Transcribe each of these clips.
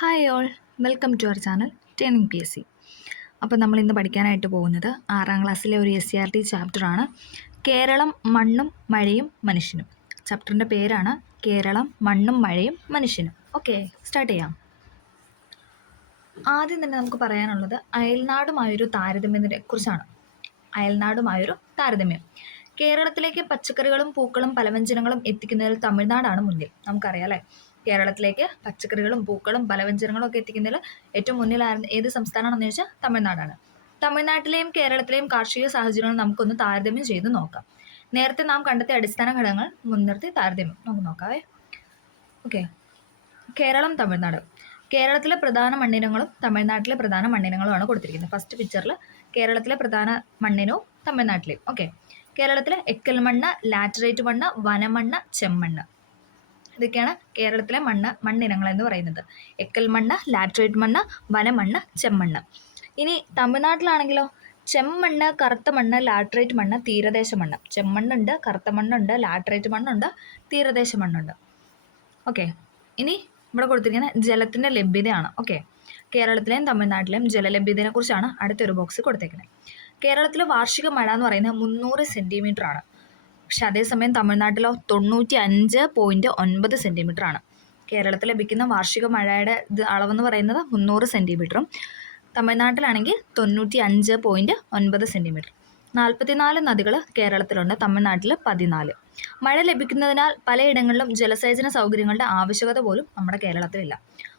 Hi all, welcome to our channel training PSC. അപ്പോൾ നമ്മൾ ഇന്ന് പഠിക്കാനായിട്ട് പോകുന്നത് 6ാം ക്ലാസ്സിലെ ഒരു SCERT ചാപ്റ്ററാണ് കേരളം മണ്ണും മഴയും മനുഷ്യനും. ചാപ്റ്ററിൻ്റെ പേരാണ് കേരളം മണ്ണും മഴയും മനുഷ്യനും. ഓക്കെ, സ്റ്റാർട്ട് ചെയ്യാം. ആദ്യം തന്നെ നമുക്ക് പറയാനുള്ളത് അയൽനാടുമായൊരു താരതമ്യത്തിനെ കുറിച്ചാണ്. അയൽനാടുമായൊരു താരതമ്യം. കേരളത്തിലേക്ക് പച്ചക്കറികളും പൂക്കളും പലവ്യഞ്ജനങ്ങളും എത്തിക്കുന്നതിൽ തമിഴ്നാടാണ് മുന്നിൽ. നമുക്കറിയാം അല്ലേ, കേരളത്തിലേക്ക് പച്ചക്കറികളും പൂക്കളും പലവ്യഞ്ജനങ്ങളും ഒക്കെ എത്തിക്കുന്നതിൽ ഏറ്റവും മുന്നിലായിരുന്ന ഏത് സംസ്ഥാനമാണെന്ന് ചോദിച്ചാൽ തമിഴ്നാടാണ്. തമിഴ്നാട്ടിലെയും കേരളത്തിലെയും കാർഷിക സാഹചര്യങ്ങൾ നമുക്കൊന്ന് താരതമ്യം ചെയ്ത് നോക്കാം. നേരത്തെ നാം കണ്ടെത്തിയ അടിസ്ഥാന ഘടകങ്ങൾ മുൻനിർത്തി താരതമ്യം നമുക്ക് നോക്കാവേ. ഓക്കെ, കേരളം തമിഴ്നാട്. കേരളത്തിലെ പ്രധാന മണ്ണിനങ്ങളും തമിഴ്നാട്ടിലെ പ്രധാന മണ്ണിനങ്ങളുമാണ് കൊടുത്തിരിക്കുന്നത്. ഫസ്റ്റ് പിക്ചറിൽ കേരളത്തിലെ പ്രധാന മണ്ണിനവും തമിഴ്നാട്ടിലെയും. ഓക്കെ, കേരളത്തിലെ എക്കൽ മണ്ണ്, ലാറ്ററൈറ്റ് മണ്ണ്, വനമണ്ണ്, ചെമ്മണ്ണ്, ഇതൊക്കെയാണ് കേരളത്തിലെ മണ്ണിനങ്ങൾ എന്ന് പറയുന്നത്. എക്കൽ മണ്ണ്, ലാറ്ററൈറ്റ് മണ്ണ്, വനമണ്ണ്, ചെമ്മണ്ണ്. ഇനി തമിഴ്നാട്ടിലാണെങ്കിലോ ചെമ്മണ്ണ്, കറുത്ത മണ്ണ്, ലാറ്ററൈറ്റ് മണ്ണ്, തീരദേശ മണ്ണ്. ചെമ്മണ്ണുണ്ട്, കറുത്ത മണ്ണുണ്ട്, ലാറ്ററൈറ്റ് മണ്ണുണ്ട്, തീരദേശ മണ്ണുണ്ട്. ഓക്കെ, ഇനി ഇവിടെ കൊടുത്തിരിക്കുന്ന ജലത്തിൻ്റെ ലഭ്യതയാണ്. ഓക്കെ, കേരളത്തിലെയും തമിഴ്നാട്ടിലെയും ജലലഭ്യതയെ കുറിച്ചാണ് അടുത്തൊരു ബോക്സ് കൊടുത്തേക്കുന്നത്. കേരളത്തിലെ വാർഷിക മഴ എന്ന് പറയുന്നത് 300 സെൻറ്റിമീറ്റർ ആണ്. പക്ഷെ അതേസമയം തമിഴ്നാട്ടിലോ 95.9 സെൻറ്റിമീറ്റർ ആണ്. കേരളത്തിൽ ലഭിക്കുന്ന വാർഷിക മഴയുടെ അളവെന്ന് പറയുന്നത് 300 സെൻറ്റിമീറ്ററും തമിഴ്നാട്ടിലാണെങ്കിൽ 95.9 സെൻറ്റിമീറ്റർ. 44 നദികൾ കേരളത്തിലുണ്ട്, തമിഴ്നാട്ടിൽ 14. മഴ ലഭിക്കുന്നതിനാൽ പലയിടങ്ങളിലും ജലസേചന സൗകര്യങ്ങളുടെ ആവശ്യകത പോലും നമ്മുടെ കേരളത്തിലില്ല.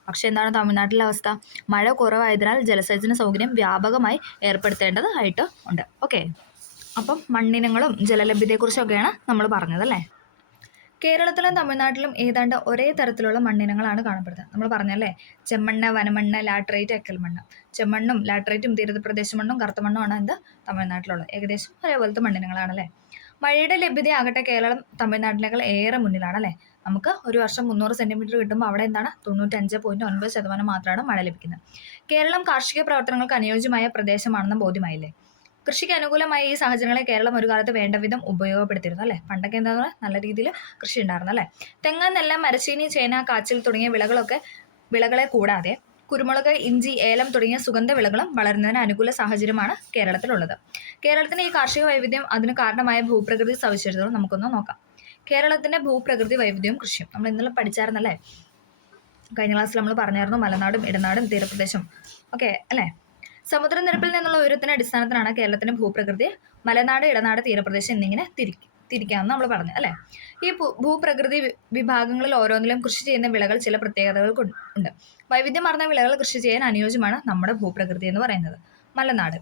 പക്ഷെ എന്താണ് തമിഴ്നാട്ടിലെ അവസ്ഥ? മഴ കുറവായതിനാൽ ജലസേചന സൗകര്യം വ്യാപകമായി ഏർപ്പെടുത്തേണ്ടതായിട്ട് ഉണ്ട്. ഓക്കെ, അപ്പം മണ്ണിനങ്ങളും ജലലഭ്യതയെക്കുറിച്ചൊക്കെയാണ് നമ്മൾ പറഞ്ഞതല്ലേ. കേരളത്തിലും തമിഴ്നാട്ടിലും ഏതാണ്ട് ഒരേ തരത്തിലുള്ള മണ്ണിനങ്ങളാണ് കാണപ്പെടുന്നത്. നമ്മൾ പറഞ്ഞല്ലേ, ചെമ്മണ്ണ്, വനമണ്ണ്, ലാറ്ററൈറ്റ്, എക്കൽ മണ്ണ്. ചെമ്മണ്ണും ലാറ്ററൈറ്റും തീരപ്രദേശ മണ്ണും കറുത്ത മണ്ണുമാണ് എന്ത് തമിഴ്നാട്ടിലുള്ളത്. ഏകദേശം ഒരേപോലത്തെ മണ്ണിനങ്ങളാണല്ലേ. മഴയുടെ ലഭ്യതയാകട്ടെ കേരളം തമിഴ്നാട്ടിനേക്കാൾ ഏറെ മുന്നിലാണല്ലേ. നമുക്ക് ഒരു വർഷം 300 സെൻറ്റിമീറ്റർ കിട്ടുമ്പോൾ അവിടെ എന്താണ് 95.9% മാത്രമാണ് മഴ ലഭിക്കുന്നത്. കേരളം കാർഷിക പ്രവർത്തനങ്ങൾക്ക് അനുയോജ്യമായ പ്രദേശമാണെന്ന് ബോധ്യമായില്ലേ. കൃഷിക്ക് അനുകൂലമായ ഈ സാഹചര്യങ്ങളെ കേരളം ഒരു കാലത്ത് വേണ്ട വിധം ഉപയോഗപ്പെടുത്തിയിരുന്നു അല്ലേ. പണ്ടൊക്കെ എന്താ നല്ല രീതിയിൽ കൃഷി ഉണ്ടായിരുന്നു അല്ലേ. തെങ്ങ്, നെല്ല്, മരച്ചീനി, ചേന, കാച്ചിൽ തുടങ്ങിയ വിളകളെ കൂടാതെ കുരുമുളക്, ഇഞ്ചി, ഏലം തുടങ്ങിയ സുഗന്ധ വിളകളും വളരുന്നതിന് അനുകൂല സാഹചര്യമാണ് കേരളത്തിലുള്ളത്. കേരളത്തിന്റെ ഈ കാർഷിക വൈവിധ്യം അതിന് കാരണമായ ഭൂപ്രകൃതി സവിശേഷതകളും നമുക്കൊന്ന് നോക്കാം. കേരളത്തിന്റെ ഭൂപ്രകൃതി വൈവിധ്യവും കൃഷിയും നമ്മൾ ഇന്നലെ പഠിച്ചായിരുന്നല്ലേ. കഴിഞ്ഞ ക്ലാസ്സിൽ നമ്മൾ പറഞ്ഞായിരുന്നു മലനാടും ഇടനാടും തീരപ്രദേശം ഒക്കെ അല്ലേ. സമുദ്രനിരപ്പിൽ നിന്നുള്ള ഉയരത്തിന്റെ അടിസ്ഥാനത്തിലാണ് കേരളത്തിന്റെ ഭൂപ്രകൃതി മലനാട്, ഇടനാട്, തീരപ്രദേശം എന്നിങ്ങനെ തിരിക്കാമെന്ന് നമ്മൾ പറഞ്ഞു അല്ലേ. ഈ ഭൂപ്രകൃതി വിഭാഗങ്ങളിൽ ഓരോന്നിലും കൃഷി ചെയ്യുന്ന വിളകൾ ചില പ്രത്യേകതകൾ ഉണ്ട്. വൈവിധ്യമാർന്ന വിളകൾ കൃഷി ചെയ്യാൻ അനുയോജ്യമാണ് നമ്മുടെ ഭൂപ്രകൃതി എന്ന് പറയുന്നത്. മലനാട്.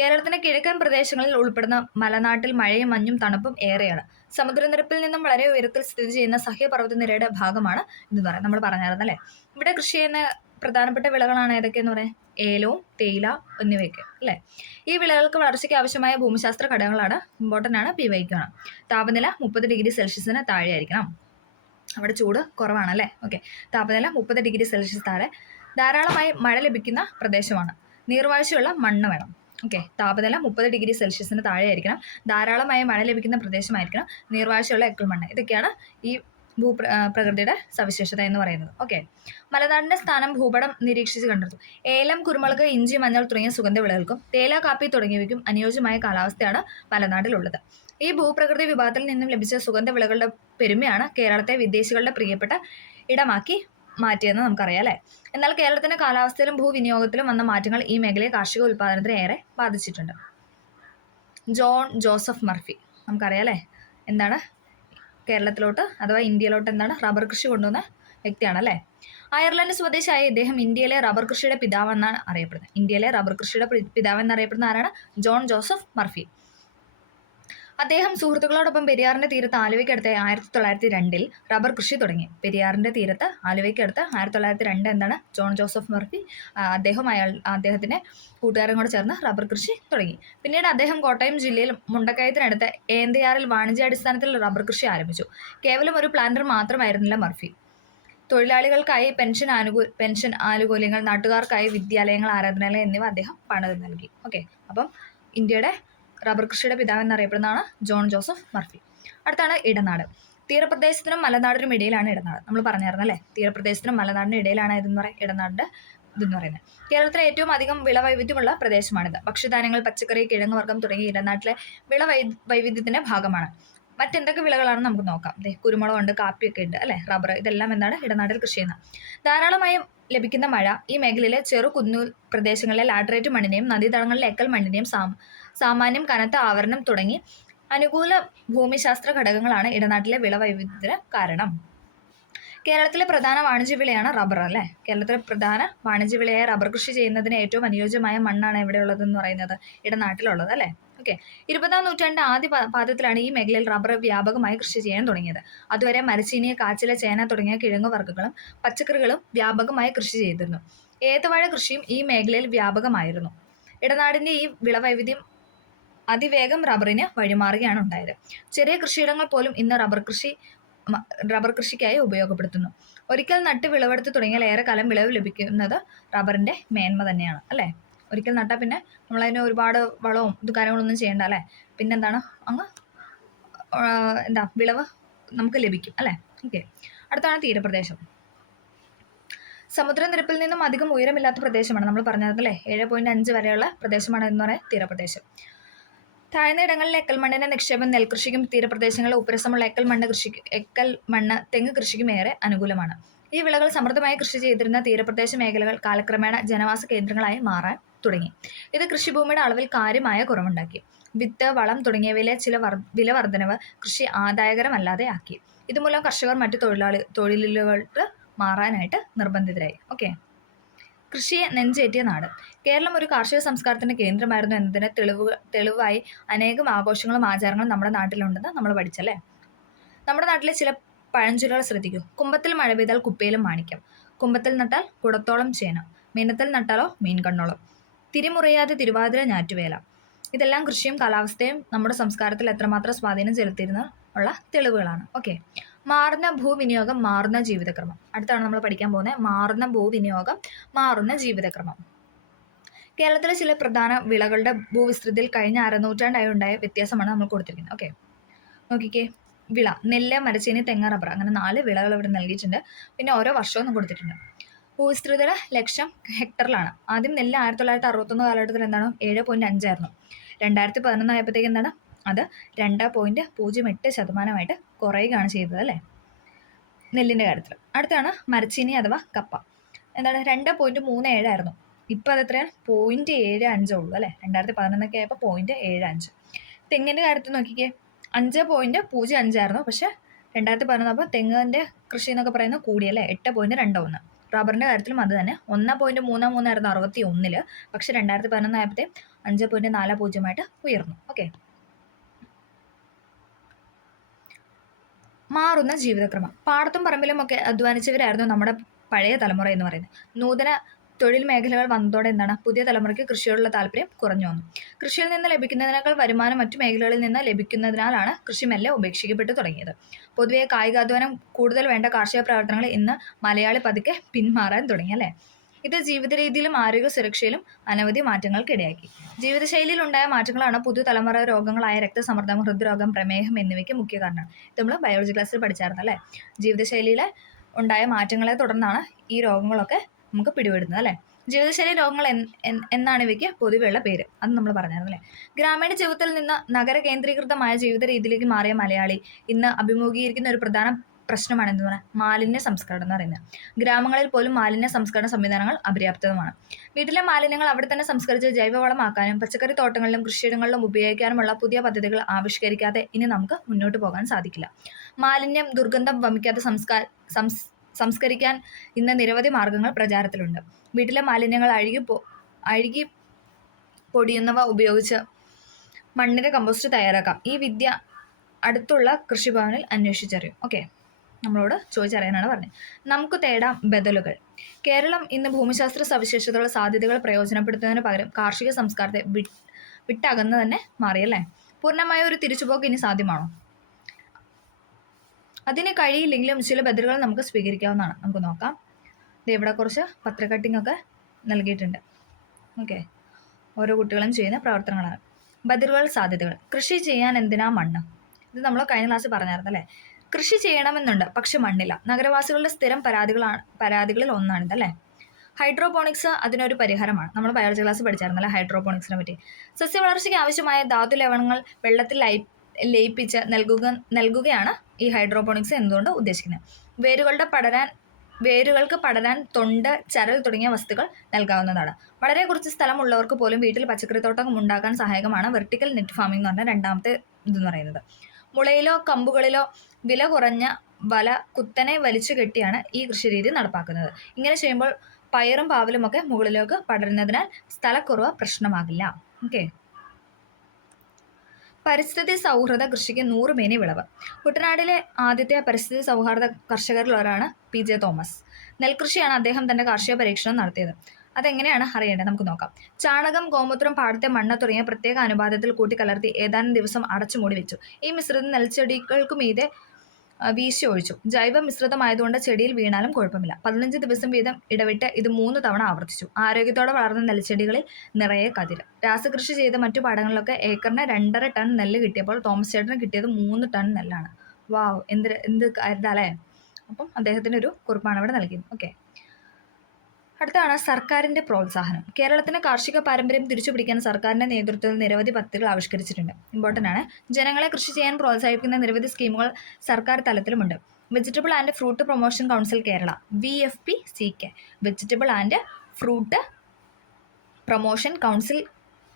കേരളത്തിന്റെ കിഴക്കൻ പ്രദേശങ്ങളിൽ ഉൾപ്പെടുന്ന മലനാട്ടിൽ മഴയും മഞ്ഞും തണുപ്പും ഏറെയാണ്. സമുദ്രനിരപ്പിൽ നിന്നും വളരെ ഉയരത്തിൽ സ്ഥിതി ചെയ്യുന്ന സഹ്യപർവ്വതനിരയുടെ ഭാഗമാണ് എന്ന് പറയാം. നമ്മൾ പറഞ്ഞായിരുന്നല്ലേ. ഇവിടെ കൃഷി ചെയ്യുന്ന പ്രധാനപ്പെട്ട വിളകളാണ് ഏതൊക്കെയെന്ന് പറയാം? ഏലവും തേയില എന്നിവയൊക്കെ അല്ലേ. ഈ വിളകൾക്ക് വളർച്ചയ്ക്ക് ആവശ്യമായ ഭൂമിശാസ്ത്ര ഘടകങ്ങളാണ് ഇമ്പോർട്ടൻ്റ് ആണ്, വയ്ക്കണം. താപനില 30 ഡിഗ്രി സെൽഷ്യസിന് താഴെ ആയിരിക്കണം. അവിടെ ചൂട് കുറവാണല്ലേ. ഓക്കെ, താപനില 30 ഡിഗ്രി സെൽഷ്യസ് താഴെ. ധാരാളമായി മഴ ലഭിക്കുന്ന പ്രദേശമാണ്. നീർവാഴ്ചയുള്ള മണ്ണ് വേണം. ഓക്കെ, താപനില 30 ഡിഗ്രി സെൽഷ്യസിന് താഴെ ആയിരിക്കണം. ധാരാളമായി മഴ ലഭിക്കുന്ന പ്രദേശമായിരിക്കണം. നീർവാഴ്ചയുള്ള എക്കൽ മണ്ണ്. ഇതൊക്കെയാണ് ഈ പ്രകൃതിയുടെ സവിശേഷത എന്ന് പറയുന്നത്. ഓക്കെ, മലനാടിന്റെ സ്ഥാനം ഭൂപടം നിരീക്ഷിച്ച് കണ്ടെത്തും. ഏലം, കുരുമുളക്, ഇഞ്ചി, മഞ്ഞൾ തുടങ്ങിയ സുഗന്ധ വിളകൾക്കും തേയില, കാപ്പി തുടങ്ങിയവയ്ക്കും അനുയോജ്യമായ കാലാവസ്ഥയാണ് മലനാട്ടിലുള്ളത്. ഈ ഭൂപ്രകൃതി വിഭാഗത്തിൽ നിന്നും ലഭിച്ച സുഗന്ധ വിളകളുടെ പെരുമയാണ് കേരളത്തെ വിദേശികളുടെ പ്രിയപ്പെട്ട ഇടമാക്കി മാറ്റിയെന്ന് നമുക്കറിയാം അല്ലേ. എന്നാൽ കേരളത്തിന്റെ കാലാവസ്ഥയിലും ഭൂവിനിയോഗത്തിലും വന്ന മാറ്റങ്ങൾ ഈ മേഖലയെ കാർഷിക ഉൽപ്പാദനത്തിന് ഏറെ ബാധിച്ചിട്ടുണ്ട്. ജോൺ ജോസഫ് മർഫി നമുക്കറിയാം അല്ലേ. എന്താണ് കേരളത്തിലോട്ട് അഥവാ ഇന്ത്യയിലോട്ട് എന്താണ് റബ്ബർ കൃഷി കൊണ്ടുവന്ന വ്യക്തിയാണ് അല്ലേ. അയർലൻഡ് സ്വദേശിയായ ഇദ്ദേഹം ഇന്ത്യയിലെ റബ്ബർ കൃഷിയുടെ പിതാവെന്നാണ് അറിയപ്പെടുന്നത്. ഇന്ത്യയിലെ റബ്ബർ കൃഷിയുടെ പിതാവെന്നറിയപ്പെടുന്ന ആരാണ്? John Joseph Murphy. അദ്ദേഹം സുഹൃത്തുക്കളോടൊപ്പം പെരിയാറിന്റെ തീരത്ത് ആലുവയ്ക്കടുത്ത് 1902 റബ്ബർ കൃഷി തുടങ്ങി. പെരിയാറിന്റെ തീരത്ത് ആലുവയ്ക്കടുത്ത് 1902 എന്താണ് ജോൺ ജോസഫ് മർഫി അദ്ദേഹത്തിന്റെ കൂട്ടുകാരും കൂടെ ചേർന്ന് റബ്ബർ കൃഷി തുടങ്ങി. പിന്നീട് അദ്ദേഹം കോട്ടയം ജില്ലയിൽ മുണ്ടക്കയത്തിനടുത്ത് ഏന്തയാറിൽ വാണിജ്യാടിസ്ഥാനത്തിൽ റബ്ബർ കൃഷി ആരംഭിച്ചു. കേവലം ഒരു പ്ലാന്റർ മാത്രമായിരുന്നില്ല മർഫി. തൊഴിലാളികൾക്കായി പെൻഷൻ ആനുകൂല്യങ്ങൾ, നാട്ടുകാർക്കായി വിദ്യാലയങ്ങൾ, ആരാധനാലയം എന്നിവ അദ്ദേഹം പണിത് നൽകി. ഓക്കെ, അപ്പം ഇന്ത്യയുടെ റബ്ബർ കൃഷിയുടെ പിതാവ് എന്നറിയപ്പെടുന്നതാണ് ജോൺ ജോസഫ് മർഫി. അടുത്താണ് ഇടനാട്. തീരപ്രദേശത്തിനും മലനാടിനും ഇടയിലാണ് ഇടനാട്. നമ്മൾ പറഞ്ഞായിരുന്നല്ലേ, തീരപ്രദേശത്തിനും മലനാടിനും ഇടയിലാണ് ഇതെന്ന് പറയുന്നത് ഇടനാടിൻ്റെ ഇതെന്ന് പറയുന്നത്. കേരളത്തിലെ ഏറ്റവും അധികം വിളവൈവിധ്യമുള്ള പ്രദേശമാണിത്. ഭക്ഷ്യധാന്യങ്ങൾ, പച്ചക്കറി, കിഴങ്ങ് വർഗ്ഗം തുടങ്ങിയ ഇടനാട്ടിലെ വൈവിധ്യത്തിന്റെ ഭാഗമാണ്. മറ്റെന്തൊക്കെ വിളകളാണെന്ന് നമുക്ക് നോക്കാം. കുരുമുളകുണ്ട്, കാപ്പിയൊക്കെ ഉണ്ട് അല്ലെ, റബ്ബർ, ഇതെല്ലാം എന്താണ് ഇടനാട്ടിൽ കൃഷി ചെയ്യുന്നത്. ധാരാളമായും ലഭിക്കുന്ന മഴ ഈ മേഖലയിലെ ചെറു കുന്നു പ്രദേശങ്ങളിലെ ലാറ്ററൈറ്റ് മണ്ണിനെയും നദീതടങ്ങളിലെ എക്കൽ മണ്ണിനെയും സാമാന്യം കനത്ത ആവരണം തുടങ്ങി അനുകൂല ഭൂമിശാസ്ത്ര ഘടകങ്ങളാണ് ഇടനാട്ടിലെ വിളവൈവിധ്യത്തിന് കാരണം. കേരളത്തിലെ പ്രധാന വാണിജ്യ വിളയാണ് റബ്ബർ അല്ലേ. കേരളത്തിലെ പ്രധാന വാണിജ്യ വിളയായ റബ്ബർ കൃഷി ചെയ്യുന്നതിന് ഏറ്റവും അനുയോജ്യമായ മണ്ണാണ് എവിടെയുള്ളതെന്ന് പറയുന്നത് ഇടനാട്ടിലുള്ളത് അല്ലേ. ഓക്കെ, 20-ാം നൂറ്റാണ്ടിന്റെ ആദ്യ പാദത്തിലാണ് ഈ മേഖലയിൽ റബ്ബർ വ്യാപകമായി കൃഷി ചെയ്യാൻ തുടങ്ങിയത്. അതുവരെ മരച്ചീനി, കാച്ചില, ചേന തുടങ്ങിയ കിഴങ്ങു വർഗ്ഗങ്ങളും പച്ചക്കറികളും വ്യാപകമായി കൃഷി ചെയ്തിരുന്നു. ഏത്തവാഴ കൃഷിയും ഈ മേഖലയിൽ വ്യാപകമായിരുന്നു. ഇടനാടിന്റെ ഈ വിളവൈവിധ്യം അതിവേഗം റബ്ബറിന് വഴിമാറുകയാണ് ഉണ്ടായത്. ചെറിയ കൃഷിയിടങ്ങൾ പോലും ഇന്ന് റബ്ബർ കൃഷിക്കായി ഉപയോഗപ്പെടുത്തുന്നു. ഒരിക്കൽ നട്ട് വിളവെടുത്ത് തുടങ്ങിയാൽ ഏറെ കാലം വിളവ് ലഭിക്കുന്നത് റബ്ബറിന്റെ മേന്മ തന്നെയാണ് അല്ലേ. ഒരിക്കൽ നട്ടാൽ പിന്നെ നമ്മളതിന് ഒരുപാട് വളവും കാര്യങ്ങളൊന്നും ചെയ്യണ്ട അല്ലേ. പിന്നെന്താണ്, അങ്ങ് വിളവ് നമുക്ക് ലഭിക്കും അല്ലേ. ഓക്കെ, അടുത്താണ് തീരപ്രദേശം. സമുദ്രനിരപ്പിൽ നിന്നും അധികം ഉയരമില്ലാത്ത പ്രദേശമാണ്. നമ്മൾ പറഞ്ഞതല്ലേ, 7.5 വരെയുള്ള പ്രദേശമാണ് എന്ന് പറയുന്നത് തീരപ്രദേശം. താഴ്ന്ന ഇടങ്ങളിൽ എക്കൽ മണ്ണിന്റെ നിക്ഷേപം നെൽകൃഷിക്കും തീരപ്രദേശങ്ങളിൽ ഉപ്പരസമുള്ള എക്കൽ മണ്ണ് തെങ്ങ് കൃഷിക്കും ഏറെ അനുകൂലമാണ്. ഈ വിളകൾ സമൃദ്ധമായി കൃഷി ചെയ്തിരുന്ന തീരപ്രദേശ മേഖലകൾ കാലക്രമേണ ജനവാസ കേന്ദ്രങ്ങളായി മാറാൻ തുടങ്ങി. ഇത് കൃഷിഭൂമിയുടെ അളവിൽ കാര്യമായ കുറവുണ്ടാക്കി. വിത്ത്, വളം തുടങ്ങിയവയിലെ ചില വില വർധനവ് കൃഷി ആദായകരമല്ലാതെ ആക്കി. ഇതുമൂലം കർഷകർ മറ്റു തൊഴിലുകൾക്ക് മാറാനായിട്ട് നിർബന്ധിതരായി. ഓക്കെ, കൃഷിയെ നെഞ്ചേറ്റിയ നാട്. കേരളം ഒരു കാർഷിക സംസ്കാരത്തിന്റെ കേന്ദ്രമായിരുന്നു എന്നതിന് തെളിവായി അനേകം ആഘോഷങ്ങളും ആചാരങ്ങളും നമ്മുടെ നാട്ടിലുണ്ടെന്ന് നമ്മൾ പഠിച്ചല്ലേ. നമ്മുടെ നാട്ടിലെ ചില പഴഞ്ചൊല്ലുകൾ ശ്രദ്ധിക്കൂ. കുമ്പത്തിൽ മഴ പെയ്താൽ കുപ്പയിലും മാണിക്യം, കുമ്പത്തിൽ നട്ടാൽ കുടത്തോളം ചേന, മീനത്തിൽ നട്ടാലോ മീൻ കണ്ണോളം, തിരിമുറിയാതെ തിരുവാതിര ഞാറ്റുവേല. ഇതെല്ലാം കൃഷിയും കാലാവസ്ഥയും നമ്മുടെ സംസ്കാരത്തിൽ എത്രമാത്രം സ്വാധീനം ചെലുത്തിയിരുന്ന ഉള്ള തെളിവുകളാണ്. ഓക്കെ, മാറുന്ന ഭൂവിനിയോഗം, മാറുന്ന ജീവിതക്രമം. അടുത്താണ് നമ്മൾ പഠിക്കാൻ പോകുന്നത് മാറുന്ന ഭൂവിനിയോഗം, മാറുന്ന ജീവിതക്രമം. കേരളത്തിലെ ചില പ്രധാന വിളകളുടെ ഭൂവിസ്തൃതിയിൽ കഴിഞ്ഞ അരനൂറ്റാണ്ടായി ഉണ്ടായ വ്യത്യാസമാണ് നമ്മൾ കൊടുത്തിരിക്കുന്നത്. ഓക്കെ, നോക്കിക്കേ, വിള നെല്ല്, മരച്ചീനി, തെങ്ങ്, റബ്ബർ, അങ്ങനെ 4 വിളകൾ ഇവിടെ നൽകിയിട്ടുണ്ട്. പിന്നെ ഓരോ വർഷവും കൊടുത്തിട്ടുണ്ട്. ഭൂവിസ്തൃതിയുടെ ലക്ഷം ഹെക്ടറിലാണ്. ആദ്യം നെല്ല് 1961 കാലഘട്ടത്തിൽ എന്താണ് 7.5 ആയിരുന്നു. 2011 ആയപ്പോഴത്തേക്ക് എന്താണ് അത് 2.08% കുറയുകയാണ് ചെയ്തത് അല്ലേ, നെല്ലിൻ്റെ കാര്യത്തിൽ. അടുത്താണ് മരച്ചീനി അഥവാ കപ്പ. എന്താണ് 2.37 ആയിരുന്നു. ഇപ്പം അത് എത്രയാണ് 0.75 ഉള്ളൂ അല്ലേ. 2011 ആയപ്പോൾ 0.75. തെങ്ങിൻ്റെ കാര്യത്തിൽ നോക്കിക്കേ, 5.05 ആയിരുന്നു. പക്ഷേ 2011 ആകുമ്പോൾ തെങ്ങിൻ്റെ കൃഷി എന്നൊക്കെ പറയുന്നത് കൂടിയല്ലേ, 8.21. റബ്ബറിൻ്റെ കാര്യത്തിലും അത് തന്നെ 1.33 ആയിരുന്നു 61. പക്ഷേ 2011 ആയപ്പോഴത്തെ 5.40 ഉയർന്നു. ഓക്കെ, മാറുന്ന ജീവിതക്രമം. പാടത്തും പറമ്പിലും ഒക്കെ അധ്വാനിച്ചവരായിരുന്നു നമ്മുടെ പഴയ തലമുറ എന്ന് പറയുന്നത്. നൂതന തൊഴിൽ മേഖലകൾ വന്നതോടെ എന്താണ് പുതിയ തലമുറയ്ക്ക് കൃഷിയോടുള്ള താല്പര്യം കുറഞ്ഞു വന്നു. കൃഷിയിൽ നിന്ന് ലഭിക്കുന്നതിനേക്കാൾ വരുമാനം മറ്റു മേഖലകളിൽ നിന്ന് ലഭിക്കുന്നതിനാലാണ് കൃഷി മെല്ലെ ഉപേക്ഷിക്കപ്പെട്ടു തുടങ്ങിയത്. പൊതുവെ കായികാധ്വാനം കൂടുതൽ വേണ്ട കാർഷിക പ്രവർത്തനങ്ങൾ ഇന്ന് മലയാളി പതുക്കെ പിന്മാറാൻ തുടങ്ങി അല്ലേ. ഇത് ജീവിത രീതിയിലും ആരോഗ്യ സുരക്ഷയിലും അനവധി മാറ്റങ്ങൾക്കിടയാക്കി. ജീവിതശൈലിയിൽ ഉണ്ടായ മാറ്റങ്ങളാണ് പുതുതലമുറ രോഗങ്ങളായ രക്തസമ്മർദ്ദം, ഹൃദ്രോഗം, പ്രമേഹം എന്നിവയ്ക്ക് മുഖ്യ കാരണം. ഇത് നമ്മൾ ബയോളജി ക്ലാസ്സിൽ പഠിച്ചായിരുന്നു അല്ലേ. ജീവിതശൈലിയിലെ ഉണ്ടായ മാറ്റങ്ങളെ തുടർന്നാണ് ഈ രോഗങ്ങളൊക്കെ നമുക്ക് പിടിപെടുന്നത് അല്ലേ. ജീവിതശൈലി രോഗങ്ങൾ എന്നാണ് ഇവയ്ക്ക് പൊതുവെയുള്ള പേര്, അത് നമ്മൾ പറഞ്ഞായിരുന്നു അല്ലേ. ഗ്രാമീണ ജീവിതത്തിൽ നിന്ന് നഗര കേന്ദ്രീകൃതമായ ജീവിത രീതിയിലേക്ക് മാറിയ മലയാളി ഇന്ന് അഭിമുഖീകരിക്കുന്ന ഒരു പ്രധാന പ്രശ്നമാണ് എന്തെന്ന് പറയുന്നത് മാലിന്യ സംസ്കരണം എന്ന് പറയുന്നത്. ഗ്രാമങ്ങളിൽ പോലും മാലിന്യ സംസ്കരണ സംവിധാനങ്ങൾ അപര്യാപ്തവുമാണ്. വീട്ടിലെ മാലിന്യങ്ങൾ അവിടെ തന്നെ സംസ്കരിച്ച് ജൈവവളമാക്കാനും പച്ചക്കറി തോട്ടങ്ങളിലും കൃഷിയിടങ്ങളിലും ഉപയോഗിക്കാനുമുള്ള പുതിയ പദ്ധതികൾ ആവിഷ്കരിക്കാതെ ഇനി നമുക്ക് മുന്നോട്ട് പോകാൻ സാധിക്കില്ല. മാലിന്യം ദുർഗന്ധം വമിക്കാതെ സംസ്കരിക്കാൻ ഇന്ന് നിരവധി മാർഗങ്ങൾ പ്രചാരത്തിലുണ്ട്. വീട്ടിലെ മാലിന്യങ്ങൾ അഴുകി പൊടിയുന്നവ ഉപയോഗിച്ച് മണ്ണിര കമ്പോസ്റ്റ് തയ്യാറാക്കാം. ഈ വിദ്യ അടുത്തുള്ള കൃഷിഭവനിൽ അന്വേഷിച്ചറിയും. ഓക്കെ, നമ്മളോട് ചോദിച്ചറിയാനാണ് പറഞ്ഞത്. നമുക്ക് തേടാം ബദലുകൾ. കേരളം ഇന്ന് ഭൂമിശാസ്ത്ര സവിശേഷതകളുടെ സാധ്യതകൾ പ്രയോജനപ്പെടുത്തുന്നതിന് പകരം കാർഷിക സംസ്കാരത്തെ വിട്ടകന്ന് തന്നെ മാറിയല്ലേ. പൂർണ്ണമായ ഒരു തിരിച്ചുപോക്ക് ഇനി സാധ്യമാണോ? അതിന് കഴിയില്ലെങ്കിലും ചില ബദലുകൾ നമുക്ക് സ്വീകരിക്കാവുന്നതാണ്. നമുക്ക് നോക്കാം. ഇവിടെ കുറച്ച് പത്ര കട്ടിംഗ് ഒക്കെ നൽകിയിട്ടുണ്ട്. ഓക്കെ, ഓരോ കുട്ടികളും ചെയ്യുന്ന പ്രവർത്തനങ്ങളാണ്. ബദലുകൾ, സാധ്യതകൾ. കൃഷി ചെയ്യാൻ എന്തിനാ മണ്ണ്? ഇത് നമ്മൾ കഴിഞ്ഞ ക്ലാസ്സിൽ പറഞ്ഞായിരുന്നു അല്ലേ. കൃഷി ചെയ്യണമെന്നുണ്ട്, പക്ഷെ മണ്ണില്ല. നഗരവാസികളുടെ സ്ഥിരം പരാതികളിൽ ഒന്നാണിത് അല്ലേ. ഹൈഡ്രോപോണിക്സ് അതിനൊരു പരിഹാരമാണ്. നമ്മൾ ബയോളജി ക്ലാസ് പഠിച്ചായിരുന്നല്ലേ ഹൈഡ്രോപോണിക്സിനെ പറ്റി. സസ്യവളർച്ചയ്ക്ക് ആവശ്യമായ ധാതു ലവണങ്ങൾ വെള്ളത്തിൽ ലയിപ്പിച്ച് നൽകുകയാണ് ഈ ഹൈഡ്രോപോണിക്സ് എന്തുകൊണ്ട് ഉദ്ദേശിക്കുന്നത്. വേരുകൾക്ക് പടരാൻ തൊണ്ട്, ചരൽ തുടങ്ങിയ വസ്തുക്കൾ നൽകാവുന്നതാണ്. വളരെ കുറച്ച് സ്ഥലമുള്ളവർക്ക് പോലും വീട്ടിൽ പച്ചക്കറിത്തോട്ടം ഉണ്ടാക്കാൻ സഹായകമാണ് വെർട്ടിക്കൽ നെറ്റ് ഫാമിംഗ് എന്ന് പറഞ്ഞ രണ്ടാമത്തെ ഇതെന്ന് പറയുന്നത്. മുളയിലോ കമ്പുകളിലോ വില കുറഞ്ഞ വല കുത്തനെ വലിച്ചു കെട്ടിയാണ് ഈ കൃഷിരീതി നടപ്പാക്കുന്നത്. ഇങ്ങനെ ചെയ്യുമ്പോൾ പയറും പാവലും ഒക്കെ മുകളിലേക്ക് പടരുന്നതിനാൽ സ്ഥലക്കുറവ് പ്രശ്നമാകില്ല. ഓക്കെ. പരിസ്ഥിതി സൗഹൃദ കൃഷിക്ക് 100 മേനി വിളവ്. കുട്ടനാട്ടിലെ ആദ്യത്തെ പരിസ്ഥിതി സൗഹാർദ്ദ കർഷകരിലൊരാളാണ് PJ തോമസ്. നെൽകൃഷിയാണ് അദ്ദേഹം തന്റെ കാർഷിക പരീക്ഷണം നടത്തിയത്. അതെങ്ങനെയാണ് അറിയേണ്ടത്, നമുക്ക് നോക്കാം. ചാണകം, ഗോമൂത്രം, പാടത്തെ മണ്ണ് തുടങ്ങിയ പ്രത്യേക അനുപാതത്തിൽ കൂട്ടിക്കലർത്തി ഏതാനും ദിവസം അടച്ചുമൂടി വെച്ചു. ഈ മിശ്രിതം നെൽച്ചെടികൾക്കു മീതെ വീശി ഒഴിച്ചു. ജൈവ മിശ്രിതമായതുകൊണ്ട് ചെടിയിൽ വീണാലും കുഴപ്പമില്ല. 15 ദിവസം വീതം ഇടവിട്ട് ഇത് 3 തവണ ആവർത്തിച്ചു. ആരോഗ്യത്തോടെ വളർന്ന നെൽച്ചെടികളിൽ നിറയെ കതിര്. രാസകൃഷി ചെയ്ത മറ്റു പാടങ്ങളിലൊക്കെ ഏക്കറിന് 2.5 ടൺ നെല്ല് കിട്ടിയപ്പോൾ തോമസ് ചേട്ടന് കിട്ടിയത് 3 ടൺ നെല്ലാണ്. വാവ്, എന്ത് കാര്യല്ലേ. അപ്പം അദ്ദേഹത്തിന് ഒരു കുറിപ്പാണ് ഇവിടെ നൽകിയത്. ഓക്കെ. അടുത്താണ് സർക്കാരിന്റെ പ്രോത്സാഹനം. കേരളത്തിന് കാർഷിക പാരമ്പര്യം തിരിച്ചുപിടിക്കാൻ സർക്കാരിന്റെ നേതൃത്വത്തിൽ നിരവധി പദ്ധതികൾ ആവിഷ്കരിച്ചിട്ടുണ്ട്. ഇമ്പോർട്ടൻ്റ് ആണ്. ജനങ്ങളെ കൃഷി ചെയ്യാൻ പ്രോത്സാഹിപ്പിക്കുന്ന നിരവധി സ്കീമുകൾ സർക്കാർ തലത്തിലുമുണ്ട്. Vegetable and fruit promotion council Kerala, VFPCK, vegetable and fruit promotion council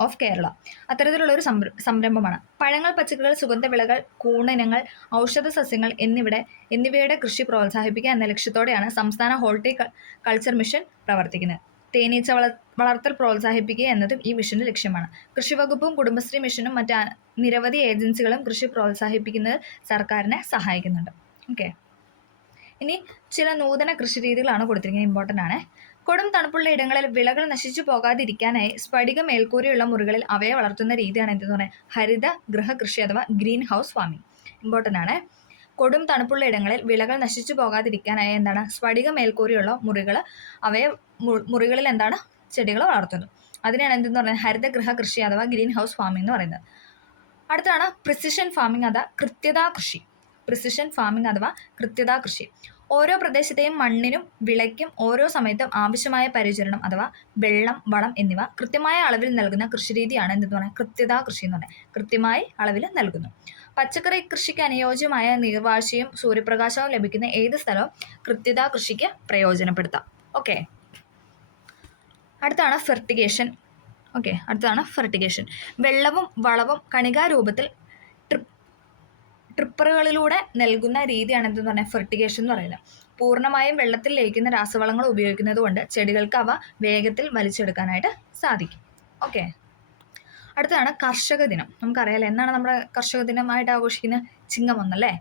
of Kerala അത്തരത്തിലുള്ളൊരു സംരംഭമാണ്. പഴങ്ങൾ, പച്ചക്കറികൾ, സുഗന്ധവിളകൾ, കൂണിനങ്ങൾ, ഔഷധ സസ്യങ്ങൾ എന്നിവയുടെ കൃഷി പ്രോത്സാഹിപ്പിക്കുക എന്ന ലക്ഷ്യത്തോടെയാണ് സംസ്ഥാന ഹോർട്ടികൾച്ചർ മിഷൻ പ്രവർത്തിക്കുന്നത്. തേനീച്ച വളർത്തൽ പ്രോത്സാഹിപ്പിക്കുക എന്നതും ഈ മിഷന്റെ ലക്ഷ്യമാണ്. കൃഷിവകുപ്പും കുടുംബശ്രീ മിഷനും മറ്റ് നിരവധി ഏജൻസികളും കൃഷി പ്രോത്സാഹിപ്പിക്കുന്നതിൽ സർക്കാരിനെ സഹായിക്കുന്നുണ്ട്. ഓക്കെ. ഇനി ചില നൂതന കൃഷി രീതികളാണ് കൊടുത്തിരിക്കുന്നത്. ഇമ്പോർട്ടൻ്റ് ആണ്. കൊടും തണുപ്പുള്ള ഇടങ്ങളിൽ വിളകൾ നശിച്ചു പോകാതിരിക്കാനായി സ്ഫടിക മേൽക്കൂരയുള്ള മുറികളിൽ അവയെ വളർത്തുന്ന രീതിയാണ് എന്തെന്ന് പറയുന്നത് ഹരിത ഗൃഹകൃഷി അഥവാ ഗ്രീൻ ഹൗസ് ഫാമിംഗ്. ഇമ്പോർട്ടൻ്റ് ആണ്. കൊടും തണുപ്പുള്ള ഇടങ്ങളിൽ വിളകൾ നശിച്ചു പോകാതിരിക്കാനായി എന്താണ് സ്ഫടിക മേൽക്കൂരയുള്ള മുറികളിൽ എന്താണ് ചെടികൾ വളർത്തുന്നു. അതിനാണ് എന്തെന്ന് പറയുന്നത് ഹരിത ഗൃഹകൃഷി അഥവാ ഗ്രീൻ ഹൗസ് ഫാമിംഗ് എന്ന് പറയുന്നത്. അടുത്താണ് പ്രിസിഷൻ ഫാമിംഗ് അഥവാ കൃത്യതാ കൃഷി. പ്രിസിഷൻ ഫാമിംഗ് അഥവാ കൃത്യതാ കൃഷി. ഓരോ പ്രദേശത്തെയും മണ്ണിനും വിളയ്ക്കും ഓരോ സമയത്തും ആവശ്യമായ പരിചരണം അഥവാ വെള്ളം, വളം എന്നിവ കൃത്യമായ അളവിൽ നൽകുന്ന കൃഷിരീതിയാണ് എന്തെന്ന് പറയുന്നത് കൃത്യതാ കൃഷി എന്ന് പറയുന്നത്. കൃത്യമായി അളവിൽ നൽകുന്നു. പച്ചക്കറി കൃഷിക്ക് അനുയോജ്യമായ നീർവാഴ്ചയും സൂര്യപ്രകാശവും ലഭിക്കുന്ന ഏത് സ്ഥലവും കൃത്യതാ കൃഷിക്ക് പ്രയോജനപ്പെടുത്താം. ഓക്കെ. അടുത്താണ് ഫെർട്ടിഗേഷൻ. വെള്ളവും വളവും കണികാരൂപത്തിൽ ട്രിപ്പറുകളിലൂടെ നൽകുന്ന രീതിയാണ് എന്തെന്ന് പറഞ്ഞാൽ ഫെർട്ടിഗേഷൻ എന്ന് പറയുന്നത്. പൂർണ്ണമായും വെള്ളത്തിൽ ലയിക്കുന്ന രാസവളങ്ങൾ ഉപയോഗിക്കുന്നത് കൊണ്ട് ചെടികൾക്ക് അവ വേഗത്തിൽ വലിച്ചെടുക്കാനായിട്ട് സാധിക്കും. ഓക്കെ. അടുത്തതാണ് കർഷക ദിനം. നമുക്കറിയാലോ എന്നാണ് നമ്മുടെ കർഷക ദിനമായിട്ട് ആഘോഷിക്കുന്നത്? ചിങ്ങം 1 അല്ലേ.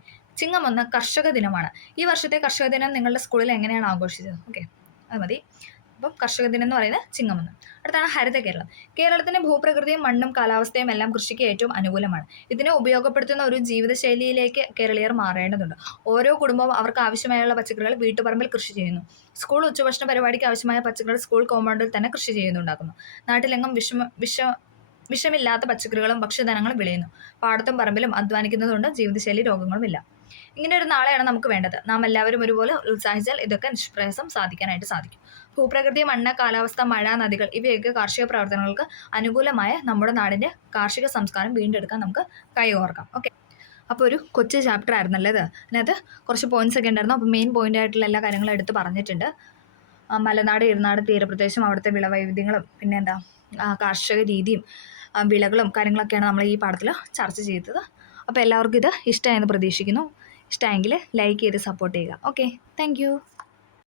ചിങ്ങം 1 കർഷക ദിനമാണ്. ഈ വർഷത്തെ കർഷക ദിനം നിങ്ങളുടെ സ്കൂളിൽ എങ്ങനെയാണ് ആഘോഷിച്ചത്? ഓക്കെ, അത് മതി. അപ്പം കർഷക ദിനം എന്ന് പറയുന്നത് ചിങ്ങം 1. അടുത്താണ് ഹരിത കേരളം. കേരളത്തിന്റെ ഭൂപ്രകൃതിയും മണ്ണും കാലാവസ്ഥയും എല്ലാം കൃഷിക്ക് ഏറ്റവും അനുകൂലമാണ്. ഇതിനെ ഉപയോഗപ്പെടുത്തുന്ന ഒരു ജീവിതശൈലിയിലേക്ക് കേരളീയർ മാറേണ്ടതുണ്ട്. ഓരോ കുടുംബവും അവർക്ക് ആവശ്യമായുള്ള പച്ചക്കറികൾ വീട്ടുപറമ്പിൽ കൃഷി ചെയ്യുന്നു. സ്കൂൾ ഉച്ചഭക്ഷണ പരിപാടിക്ക് ആവശ്യമായ പച്ചക്കറികൾ സ്കൂൾ കോമ്പൗണ്ടിൽ തന്നെ കൃഷി ചെയ്യുന്നുണ്ടാക്കുന്നു. നാട്ടിലെങ്ങും വിഷമില്ലാത്ത പച്ചക്കറികളും ഭക്ഷ്യധാന്യങ്ങളും വിളയുന്നു. പാടത്തും പറമ്പിലും അധ്വാനിക്കുന്നതുകൊണ്ട് ജീവിതശൈലി രോഗങ്ങളുമില്ല. ഇങ്ങനെ ഒരു നാളെയാണ് നമുക്ക് വേണ്ടത്. നാം എല്ലാവരും ഒരുപോലെ ഉത്സാഹിച്ചാൽ ഇതൊക്കെ നിഷ്പ്രയാസം സാധിക്കാനായിട്ട് സാധിക്കും. ഭൂപ്രകൃതി, മണ്ണ്, കാലാവസ്ഥ, മഴ, നദികൾ ഇവയൊക്കെ കാർഷിക പ്രവർത്തനങ്ങൾക്ക് അനുകൂലമായ നമ്മുടെ നാടിന്റെ കാർഷിക സംസ്കാരം വീണ്ടെടുക്കാൻ നമുക്ക് കൈകോർക്കാം. ഓക്കെ. അപ്പോൾ ഒരു കൊച്ചു ചാപ്റ്റർ ആയിരുന്നല്ലേ ഇത്. അതിനകത്ത് കുറച്ച് പോയിന്റ്സ് ഒക്കെ ഉണ്ടായിരുന്നു. അപ്പോൾ മെയിൻ പോയിന്റ് ആയിട്ടുള്ള എല്ലാ കാര്യങ്ങളും എടുത്ത് പറഞ്ഞിട്ടുണ്ട്. മലനാട്, ഇരുനാട്, തീരപ്രദേശം, അവിടുത്തെ വിളവൈവിധ്യങ്ങളും പിന്നെ എന്താ കാർഷിക രീതിയും വിളകളും കാര്യങ്ങളൊക്കെയാണ് നമ്മൾ ഈ പാഠത്തിൽ ചർച്ച ചെയ്തത്. അപ്പോൾ എല്ലാവർക്കും ഇത് ഇഷ്ടമായെന്ന് പ്രതീക്ഷിക്കുന്നു. ഇഷ്ടമായെങ്കിൽ ലൈക്ക് ചെയ്ത് സപ്പോർട്ട് ചെയ്യുക. Okay, thank